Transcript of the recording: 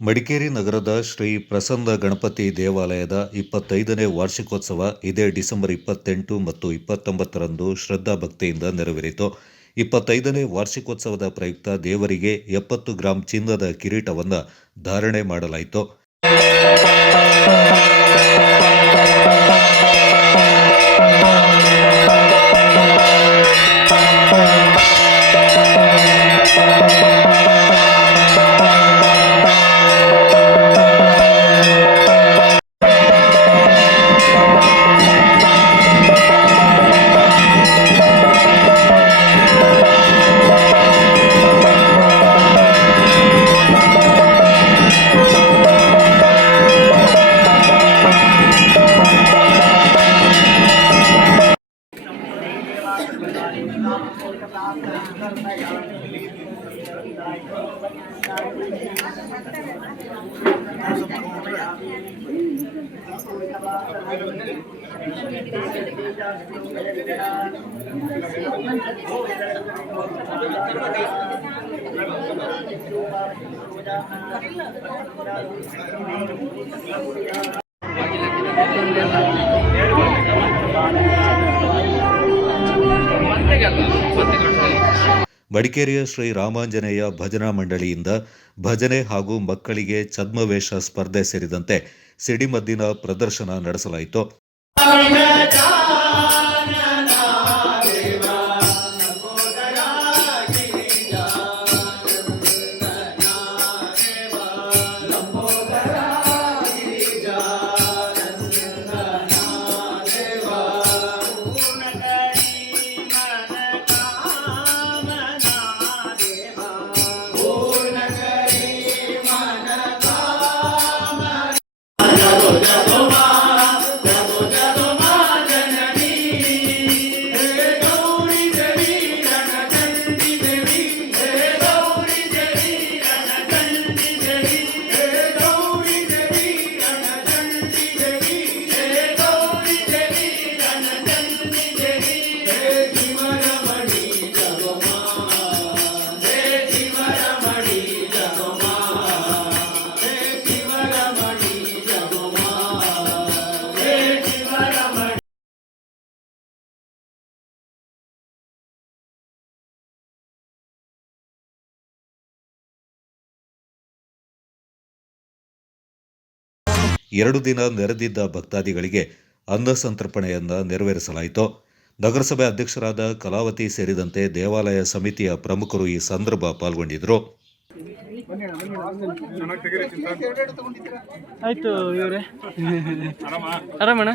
ಮಡಿಕೇರಿ ನಗರದ ಶ್ರೀ ಪ್ರಸನ್ನ ಗಣಪತಿ ದೇವಾಲಯದ 25ನೇ ವಾರ್ಷಿಕೋತ್ಸವ ಇದೇ ಡಿಸೆಂಬರ್ 28 ಮತ್ತು 29ರಂದು ಶ್ರದ್ಧಾಭಕ್ತಿಯಿಂದ ನೆರವೇರಿತು. 25ನೇ ವಾರ್ಷಿಕೋತ್ಸವದ ಪ್ರಯುಕ್ತ ದೇವರಿಗೆ 70 ಗ್ರಾಂ ಚಿನ್ನದ ಕಿರೀಟವನ್ನು ಧಾರಣೆ ಮಾಡಲಾಯಿತು. ಮಡಿಕೇರಿಯ ಶ್ರೀ ರಾಮಾಂಜನೇಯ ಭಜನಾ ಮಂಡಳಿಯಿಂದ ಭಜನೆ ಹಾಗೂ ಮಕ್ಕಳಿಗೆ ಛದ್ಮವೇಷ ಸ್ಪರ್ಧೆ ಸೇರಿದಂತೆ ಸಿಡಿಮದ್ದಿನ ಪ್ರದರ್ಶನ ನಡೆಸಲಾಯಿತು. ಎರಡು ದಿನ ನೆರೆದಿದ್ದ ಭಕ್ತಾದಿಗಳಿಗೆ ಅನ್ನ ಸಂತರ್ಪಣೆಯನ್ನು ನೆರವೇರಿಸಲಾಯಿತು. ನಗರಸಭೆ ಅಧ್ಯಕ್ಷರಾದ ಕಲಾವತಿ ಸೇರಿದಂತೆ ದೇವಾಲಯ ಸಮಿತಿಯ ಪ್ರಮುಖರು ಈ ಸಂದರ್ಭ ಪಾಲ್ಗೊಂಡಿದ್ದರು. ಆಯ್ತು ಇವರೇ ಆರಾಮಣ್ಣ.